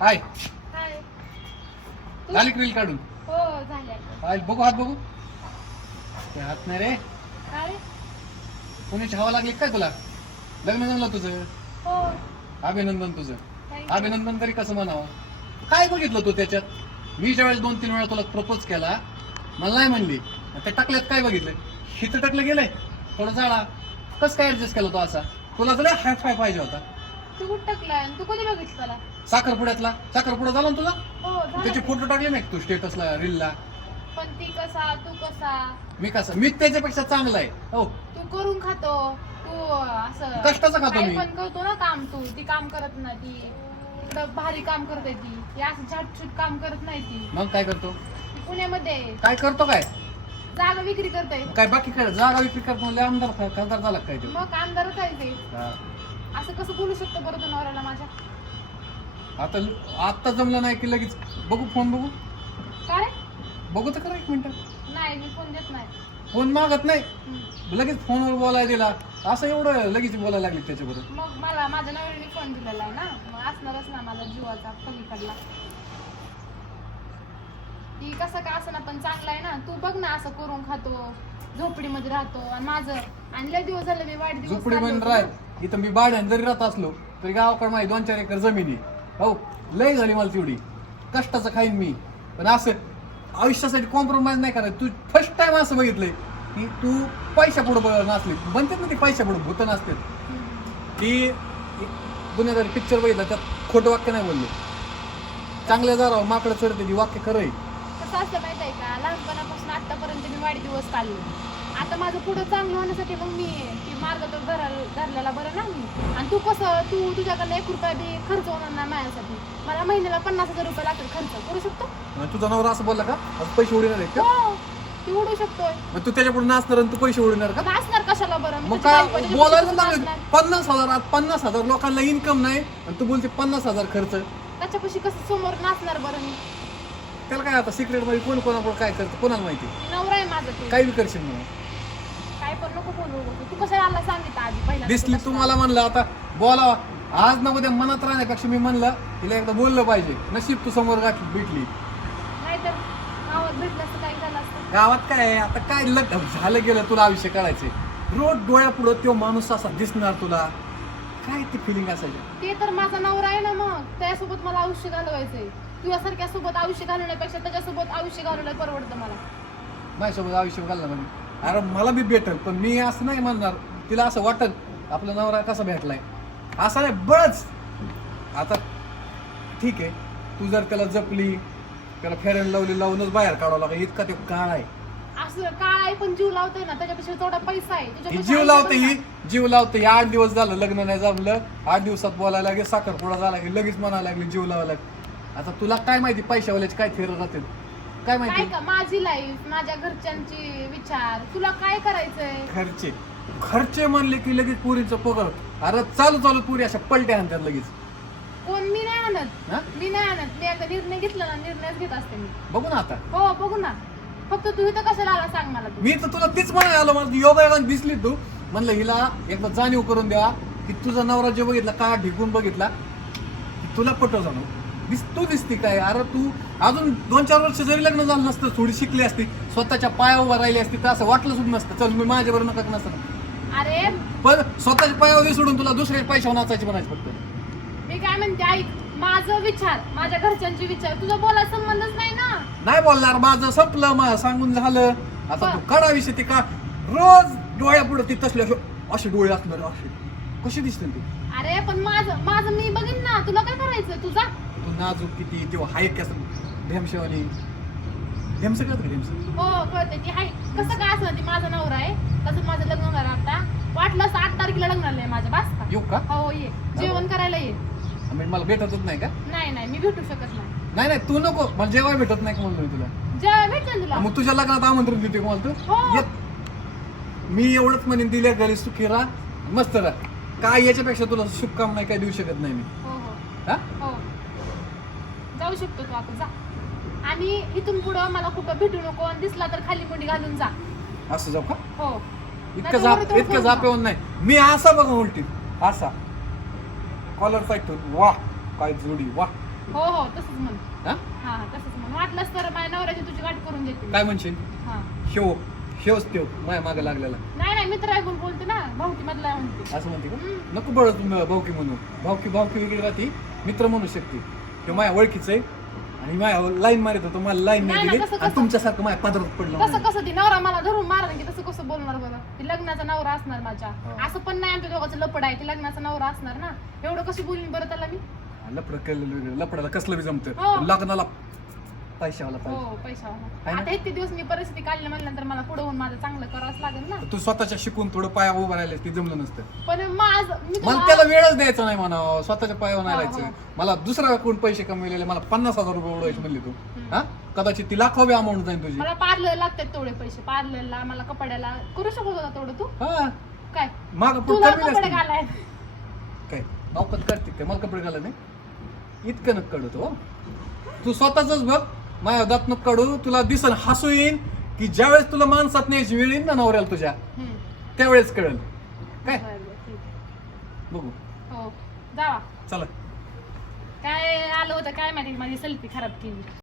हाय हाय. झाली रील काढून. हो झाले. हाय बघू हात बघू. ते हात नाही रे. काय? कोणाची हवा लागली काय तुला? लग्न जमलं तुझं. हो. अभिनंदन तुझं. Thank you. अभिनंदन तरी कसं म्हणावं. काय बघितलं तू त्याच्यात? मी ज्यावेळेस 2-3 वेळा तुला प्रपोज केला मला नाही म्हणली. त्या टाकल्यात काय बघितलं? हिथं टाकलं गेलंय थोडं जाळा. कसं काय ऍडजस्ट केला तो असा? तुला तर हाय फाय पाहिजे होता. तू कुठं टाकलाय? तू कधी बघितलं त्याला? साखरपुड्यातला साखरपुडा झाला ना तुझा? हो झालं. त्याचे फोटो टाकले नाही का तू स्टेटसला रीलला? पण ती कसा तू कसा मी कसं मी त्याच्यापेक्षा चांगला आहे हो. तू करून खातो. तू असं कष्टाचं खातो काही मी. पण करतो ना काम तू. ती काम करत नाही ती. एवढं भारी काम करते ती. ती असं छाटछूट काम करत नाही ती. मग काय करतो? ती पुण्यामध्ये आहे. काय करतो काय? जागा विक्री करते. काय बाकी काय जागा विक्री करतो आमदार खासदार झाला काय ते? मग आमदारच आहे ते. हा. असं कसं बोलू शकतो बरं तू नवऱ्याला माझ्या? आता जमलं नाही की लगेच बघू फोन बघू. काय? बघू तर करा 1 मिनिट. नाही मी फोन देत नाही. फोन मागत नाही हम्म. लगेच फोनवर बोलायला दिला. असं एवढं लगेच बोलायला लागले त्याच्याबरोबर. मग मला माझ्या नवऱ्याने फोन दिलेला आहे ना, मग असणारच ना माझा जीवाचा पलीकडला. ती कसं का असं ना पण चांगला आहे ना. तू बघ ना असं करून खातो, झोपडीमध्ये राहतो आणि माझं आणि लय दिवस झाले मी वाढदिवस झोपडी काढले बन होते राय ना. इथं मी भाड्याने जरी राहत असलो तरी गावाकडे माझी 2-4 एकर जमीन आहे हो. लय झाली मला तेवढी कष्टाचं खाईन मी. पण असं आयुष्यासाठी कॉम्प्रोमाइज नाही करायचं. तू फर्स्ट टाइम असं बघितलंय की तू पैशा पुढे नसली म्हणतात ना ती पैशा पुढे भूत नसते की दुनियादारी पिक्चर बघितला त्यात खोटं वाक्य नाही बोलले. चांगल्या जरा माकडं चढते ती वाक्य खरंय. कसं असतं माहित आहे का, लहानपणापासून आतापर्यंत मी वाढदिवस काढले. आता माझं पुढं चांगलं होण्यासाठी मग मी ती मार्ग तर धरलेला बरं ना मी. आणि तू कसं तुझ्याकडनं 1 रुपया बी खर्च होणार नाही माझ्यासाठी. मला महिन्याला 50,000 रुपये लागतील खर्च करू शकतो. आणि तुझा नवरा असं बोलला का आज पैसे उडणार आहेत का? हो ती उडू शकतोय. मग तू त्याच्या पुढे नाचणार आणि तू पैसे उडणार का? नाचणार कशाला बरं? मी मग तुझी काय बायको आहे, बोलायला त्याच्यापाशी लागेल. नाचणार. 50,000 आज 50,000 लोकांना इन्कम नाही आणि तू बोलते 50,000 खर्च. त्याच्यापाशी कसं समोर नाचणार बरं मी? त्याला काय आता सिक्रेट मध्ये कोण कोणापुढे काय करतं कोणाला माहिती. नवरा आहे माझा ते. काय बी करशील म्हणून. काय पण नको बोलू बघू. तू कशाला आला सांगितलं आधी पहिला? दिसली तुम्हाला म्हणलं आता बोलावा. आज ना उद्या मनात राहण्यापेक्षा मी म्हणलं तिला एकदा बोललं पाहिजे. नशीब तू समोर भेटली. नाहीतर गावात भेटलं असतं काय झालं असतं? गावात काय आहे, आता काय लग्न झालं गेलं तुला आयुष्य काढायचे. रोज डोळ्यापुढं तो माणूस असा दिसणार तुला. काय ती फिलिंग असायची. ते तर माझा नवरा आहे ना, मग त्यासोबत मला आयुष्य घालवायचंय. तुझ्यासारख्या सोबत आयुष्य घालवण्यापेक्षा त्याच्यासोबत आयुष्य घालवलं परवडतं मला. माझ्यासोबत आयुष्य घालणं म्हणजे अरे मला बी भेटल पण मी असं नाही म्हणणार. तिला असं वाटत आपला नवरा कसा भेटलाय असं नाही बळच. आता ठीक आहे तू जर त्याला जपली त्याला फेरन लावूनच बाहेर काढावं लागेल इतका ते काळ आहे. असं काय आहे पण जीव लावतोय ना त्याच्यापेक्षा थोडा पैसा आहे ही तुझ्यापेक्षा जीव आयुष्य लावते पण ही जीव लावते. 8 दिवस झालं लग्न नाही जमलं. 8 दिवसात बोलायला लागेल साखरपुडा झाला की लगेच म्हणायला लागले जीव लावायला लागेल. आता तुला काय माहिती पैशावाल्याचे काय थेर राहतील काय काय माहिती. का माझी लाईफ माझ्या घरच्यांची विचार तुला काय करायचंय? खर्चे म्हणले की लगेच पुरीचं पगार. अरे चालू पुरी अशा पलट्या आणतात लगेच. कोण मी नाही आणत. हा? मी नाही आणत. मी एकदा निर्णय घेतला ना निर्णयच घेत असते मी. बघू ना आता. हो बघू ना. फक्त तू इथं कशाला आला सांग मला तू. मी तर तुला तीच म्हणायला आलो. मला योगा दिसली तू म्हणलं हिला एकदा जाणीव करून द्या की तुझा नवरा जे बघितला का ढिकून बघितला की तुला पटव जाणव तू दिसती काय. अरे तू अजून 2-4 वर्ष जरी लग्न झालं नसतं थोडी शिकली असती स्वतःच्या पायावर राहिली असती तर असं वाटलं सुद्धा नसतं. चल मी माझ्याबरोबर नका नसतं अरे पण स्वतःच्या पायावर सोडून तुला दुसऱ्या पैशावर नाचायची म्हणायचं फक्त. मी काय म्हणते ऐक. माझं विचार माझ्या घरच्यांचे विचार तुझा बोलायला संबंधच नाही ना. नाही बोलणार माझं संपलं मला सांगून झालं. आता तू काढा विषय ते का रोज डोळ्यापुढे ती तसले असे डोळे असणार असे कशी दिसते तू. अरे पण माझं मी बघीन ना. तुला काय करायचं तुझा. तू नाजूक किती किंवा हाय कसं ढेमशेवाली ढेमस का ढेमस. हो कळते ती हाय कसं काय असं ती माझा नवरा आहे तसंच माझं लग्न होणार आता. वाटलं असं 8 तारखेला लग्न आलंय माझ्या बास का. येऊ का हो ये जेवण करायला ये. म्हणजे मला भेटतच नाही का. नाही मी भेटू शकत नाही. नाही तू नको मला जेव्हा भेटत नाही का म्हणलो मी तुला. जेव्हा भेटलं तुला. मग तुझ्या लग्नात आमंत्रण देते का मला तू. हो. मी एवढंच म्हणेन दिल्या घरी सुखी राहा मस्त राहा. काय याच्यापेक्षा तुला शुभकामना काय देऊ शकत नाही मी. हो हा हो जाऊ शकतो तू आता जा. आणि इथून पुढं मला कुठं भेटू नको आणि दिसला तर खाली मुंडी घालून जा. असं जाऊ का. हो इतकं जापेवून नाही मी असा बघा उलटी असा कॉलर पाहिजे. वाह काय जोडी वाह हो हो तसंच म्हण. हा हा तसंच म्हण. वाटलंच तर माझ्या नवऱ्याची तुझी गाठ करून देते. काय म्हणशील? हा शेवच तेव माझ्या मागे लागलेला नाही नाही मित्र ऐकून बोलते ना भाऊकी मधला म्हणते. असं म्हणते का? नको बळ भावकी म्हणू. भावकी वेगळी राहते, मित्र म्हणू शकते. तो माझ्या ओळखीच आहे आणि माझ्या लाईन मारत होतो, मला लाईन नाही नाही ना, दिली कसं- आणि तुमच्यासारखं माझ्या पदरात पडलं कसं नाही. कसं ती नवरा मला धरून मारणार की तसं कसं बोलणार बघा. ती लग्नाचा नवरा असणार माझ्या. हा. असं पण नाही आमच्या दोघांचं लपड आहे. ती लग्नाचा नवरा असणार ना. एवढं कशी बोलीन बरं त्याला मी. लपड केलेलं वेगळं, लपडाला कसलं बी जमतं. हो. लग्नाला पैशावाला पाहिजे. हो पैशावाला. आहे ना? आता इतके दिवस मी परिस्थिती काढली म्हणल्यानंतर मला पुढे होऊन माझं चांगलं करावंच लागेल ना. तू स्वतःच्या शिकून थोडं पाया उभं राहिलं ते जमलं नसतं. पण माझं मी मला तुला- त्याला वेळच द्यायचा नाही म्हणा, स्वतःच्या पायावर नाही हो, राहायचं. हो. मला दुसरा कोण पैसे कमविलेले, मला 50,000 रुपये उडवायचे म्हणले तू. हा कदाचित ती लाखो बी अमाऊंट जाईल तुझी. मला पार्लर लागतात तेवढे पैसे. पार्लरला मला कपड्याला करू शकत होता तेवढं तू. हा काय माग तुला पुढे कपडे घालाय. काय अवकात करते काय? मला कपडे घाला नाही इतकं नक काढतो हो. तू स्वतःच बघ, माझ्या दात नक काढू. तुला दिसन हसू येईन की ज्यावेळेस तुला माणसात न्यायची वेळ येईन ना नवऱ्याला तुझ्या, त्यावेळेस कळेल. काय बरं, बरं, ठीक आहे. बघू हो जावा. चला. काय आलं होतं काय माहिती माझी सेल्फी खराब केली.